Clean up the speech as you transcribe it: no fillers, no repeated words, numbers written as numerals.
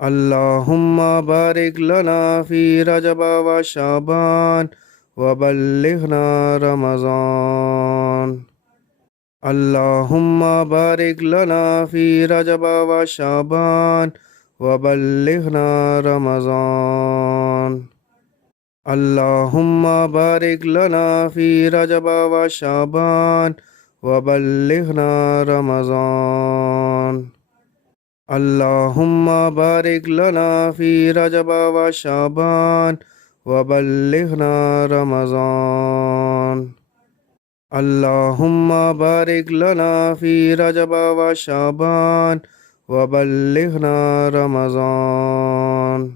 अल्लाहुम्मा बारिक लना फ़ी रजब व शाबान व बल्लिगना रमज़ान। अल्लाहुम्मा बारिक लना फ़ी रजब व शाबान व बल्लिगना रमज़ान। अल्लाहुम्मा बारिक लना फ़ी रजब व शाबान व बल्लिगना रमज़ान। अल्लाहुम्मा बारिक लना फ़ी रजब व शाबान व बल्लिगना रमज़ान। अल्लाहुम्मा बारिक लना फ़ी रजब व शाबान व बल्लिगना रमज़ान।